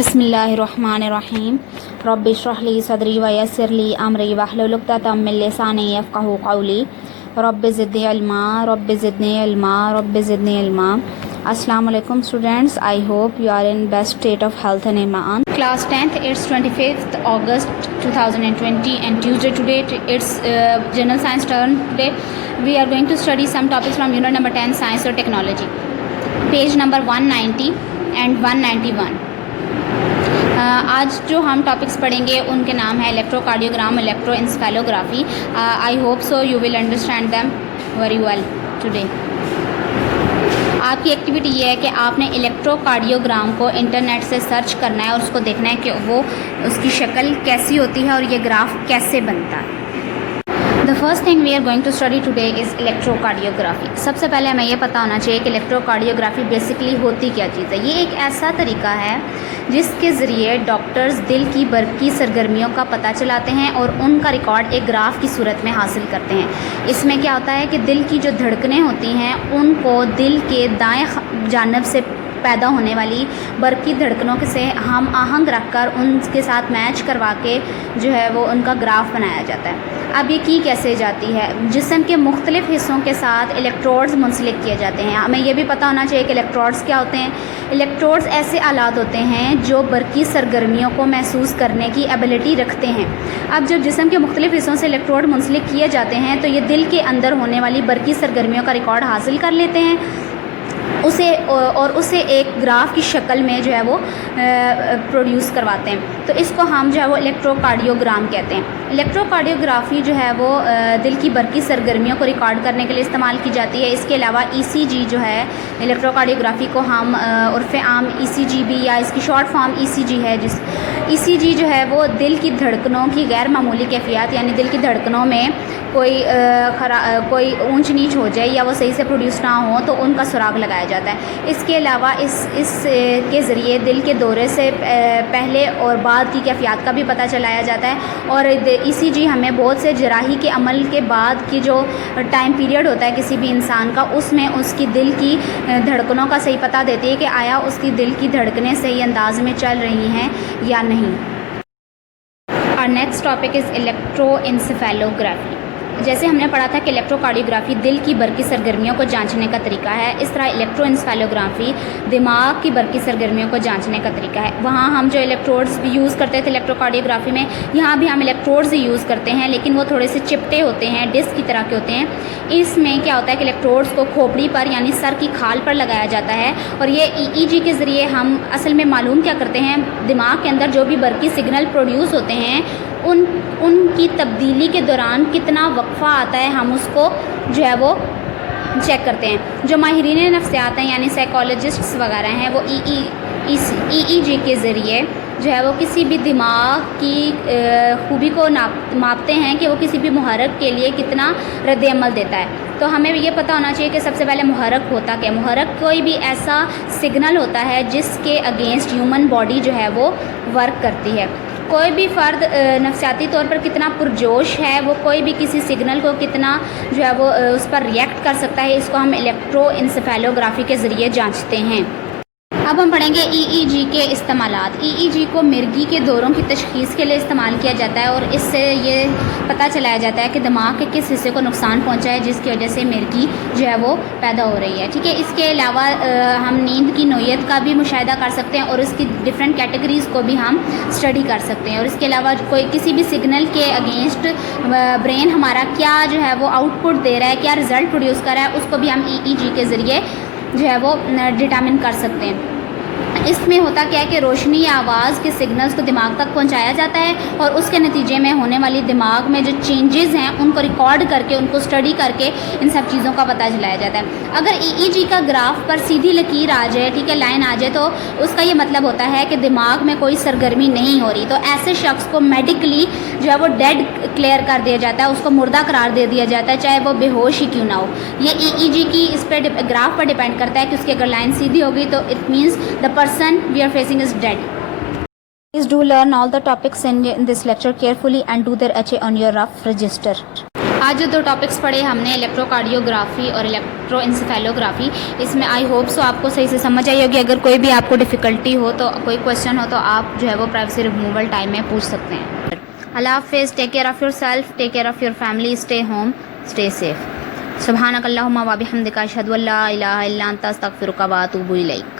بسم اللہ الرحمن الرحیم رب اشرح لی صدری ویسر لی امری واحلل عقدۃ من لسانی یفقہوا قولی رب زدنی علما رب زدنی علما رب زدنی علما. السلام علیکم students, I hope you are in best state of health and iman. Class 10th, it's 25th August 2020 and Tuesday today. It's general science turn today. We are going to study some topics from unit number 10 science or technology, page number 190 and 191. آج جو ہم topics پڑھیں گے ان کے نام ہے electrocardiogram, electroencephalography. I hope so you will understand them very well today. آپ کی ایکٹیویٹی یہ ہے کہ آپ نے الیکٹرو کارڈیوگرام کو انٹرنیٹ سے سرچ کرنا ہے اور اس کو دیکھنا ہے کہ وہ اس کی شکل کیسی ہوتی ہے اور یہ گراف کیسے بنتا ہے. The first thing we are going to study today is electrocardiography. سب سے پہلے ہمیں یہ پتہ ہونا چاہیے کہ electrocardiography بیسکلی ہوتی کیا چیز ہے. یہ ایک ایسا طریقہ ہے جس کے ذریعے ڈاکٹرز دل کی برقی سرگرمیوں کا پتہ چلاتے ہیں اور ان کا ریکارڈ ایک گراف کی صورت میں حاصل کرتے ہیں. اس میں کیا ہوتا ہے کہ دل کی جو دھڑکنیں ہوتی ہیں ان کو دل کے دائیں جانب سے پیدا ہونے والی برقی دھڑکنوں سے ہم آہنگ رکھ کر ان کے ساتھ میچ کروا کے جو ہے وہ ان کا گراف بنایا جاتا ہے. اب یہ کی کیسے جاتی ہے؟ جسم کے مختلف حصوں کے ساتھ الیکٹروڈز منسلک کیے جاتے ہیں. ہمیں یہ بھی پتہ ہونا چاہیے کہ الیکٹروڈز کیا ہوتے ہیں. الیکٹروڈز ایسے آلات ہوتے ہیں جو برقی سرگرمیوں کو محسوس کرنے کی ایبلٹی رکھتے ہیں. اب جب جسم کے مختلف حصوں سے الیکٹروڈ منسلک کیے جاتے ہیں تو یہ دل کے اندر ہونے والی برقی سرگرمیوں کا ریکارڈ حاصل کر لیتے ہیں اسے ایک گراف کی شکل میں جو ہے وہ پروڈیوس کرواتے ہیں. تو اس کو ہم جو ہے وہ الیکٹرو کارڈیوگرام کہتے ہیں. الیکٹرو کارڈیوگرافی جو ہے وہ دل کی برقی سرگرمیوں کو ریکارڈ کرنے کے لیے استعمال کی جاتی ہے. اس کے علاوہ ای سی جی جو ہے, الیکٹرو کارڈیوگرافی کو ہم عرف عام ای سی جی بھی یا اس کی شارٹ فارم ای سی جی ہے. جس ای سی جی جو ہے وہ دل کی دھڑکنوں کی غیر معمولی کیفیات, یعنی دل کی دھڑکنوں میں کوئی اونچ نیچ ہو جائے یا وہ صحیح سے پروڈیوس نہ ہو تو ان کا سراغ لگایا جاتا ہے. اس کے علاوہ اس کے ذریعے دل کے دورے سے پہلے اور بعد کی کیفیات کا بھی پتہ چلایا جاتا ہے. اور ای سی جی ہمیں بہت سے جراحی کے عمل کے بعد کی جو ٹائم پیریڈ ہوتا ہے کسی بھی انسان کا, اس میں اس کی دل کی دھڑکنوں کا صحیح پتہ دیتی ہے کہ آیا اس کی دل کی دھڑکنیں صحیح انداز میں چل رہی ہیں یا نہیں. اور نیکسٹ ٹاپک از الیکٹرو انسفیلوگرافی. جیسے ہم نے پڑھا تھا کہ الیکٹرو کارڈیوگرافی دل کی برقی سرگرمیوں کو جانچنے کا طریقہ ہے, اس طرح الیکٹرو انسفیلوگرافی دماغ کی برقی سرگرمیوں کو جانچنے کا طریقہ ہے. وہاں ہم جو الیکٹروڈز بھی یوز کرتے تھے الیکٹرو کارڈیوگرافی میں, یہاں بھی ہم الیکٹروڈز ہی یوز کرتے ہیں, لیکن وہ تھوڑے سے چپٹے ہوتے ہیں, ڈسک کی طرح کے ہوتے ہیں. اس میں کیا ہوتا ہے کہ الیکٹروڈز کو کھوپڑی پر یعنی سر کی کھال پر لگایا جاتا ہے اور یہ ای ای جی کے ذریعے ہم اصل میں معلوم کیا کرتے ہیں, دماغ کے اندر جو بھی برقی سگنل پروڈیوس ہوتے ہیں ان کی تبدیلی کے دوران کتنا وقفہ آتا ہے ہم اس کو جو ہے وہ چیک کرتے ہیں. جو ماہرین نفسیات ہیں یعنی سائیکالوجسٹس وغیرہ ہیں وہ ای ای جی کے ذریعے جو ہے وہ کسی بھی دماغ کی خوبی کو ماپتے ہیں کہ وہ کسی بھی محرک کے لیے کتنا رد عمل دیتا ہے. تو ہمیں یہ پتہ ہونا چاہیے کہ سب سے پہلے محرک ہوتا کیا. محرک کوئی بھی ایسا سگنل ہوتا ہے جس کے اگینسٹ ہیومن باڈی جو ہے وہ ورک کرتی ہے. کوئی بھی فرد نفسیاتی طور پر کتنا پرجوش ہے, وہ کوئی بھی کسی سگنل کو کتنا جو ہے وہ اس پر ریئیکٹ کر سکتا ہے, اس کو ہم الیکٹرو انسفیلوگرافی کے ذریعے جانچتے ہیں. اب ہم پڑھیں گے ای ای جی کے استعمالات. ای ای جی کو مرگی کے دوروں کی تشخیص کے لیے استعمال کیا جاتا ہے اور اس سے یہ پتہ چلایا جاتا ہے کہ دماغ کے کس حصے کو نقصان پہنچا ہے جس کی وجہ سے مرگی جو ہے وہ پیدا ہو رہی ہے. ٹھیک ہے, اس کے علاوہ ہم نیند کی نوعیت کا بھی مشاہدہ کر سکتے ہیں اور اس کی ڈفرینٹ کیٹیگریز کو بھی ہم اسٹڈی کر سکتے ہیں. اور اس کے علاوہ کوئی کسی بھی سگنل کے اگینسٹ برین ہمارا کیا جو ہے وہ آؤٹ پٹ دے رہا ہے, کیا رزلٹ پروڈیوس کر رہا ہے, اس کو بھی ہم ای ای جی کے ذریعے جو ہے وہ ڈٹرمن کر سکتے ہیں. اس میں ہوتا کیا ہے کہ روشنی یا آواز کے سگنلز کو دماغ تک پہنچایا جاتا ہے اور اس کے نتیجے میں ہونے والی دماغ میں جو چینجز ہیں ان کو ریکارڈ کر کے ان کو اسٹڈی کر کے ان سب چیزوں کا پتہ چلایا جاتا ہے. اگر ای ای جی کا گراف پر سیدھی لکیر آ جائے, ٹھیک ہے, لائن آ جائے, تو اس کا یہ مطلب ہوتا ہے کہ دماغ میں کوئی سرگرمی نہیں ہو رہی. تو ایسے شخص کو میڈیکلی جو ہے وہ ڈیڈ کلیئر کر دیا جاتا ہے, اس کو مردہ قرار دے دیا جاتا ہے, چاہے وہ بے ہوش ہی کیوں نہ ہو. یہ ای ای جی کی اس پہ گراف پر ڈیپینڈ کرتا ہے کہ اس کی اگر لائن سیدھی ہوگی تو it means the person we are facing is dead. Please do learn all the topics in this lecture carefully and do their HA on your rough register. آج جو 2 ٹاپکس پڑھے ہم نے الیکٹروکارڈیوگرافی اور الیکٹروانسیفالوگرافی، اس میں آئی ہوپ سو آپ کو صحیح سے سمجھ آئی ہوگی. اگر کوئی بھی آپ کو ڈیفیکلٹی ہو تو کوئی کویشچن ہو تو آپ جو ہے وہ پرائیویسی ریموول ٹائم میں پوچھ سکتے ہیں. اللہ حافظ. Take care of yourself, take care of your family, stay home, stay safe. سبحانک اللہم و بحمدک اشہد ان لا الہ الا انت استغفرک و اتوب الیک.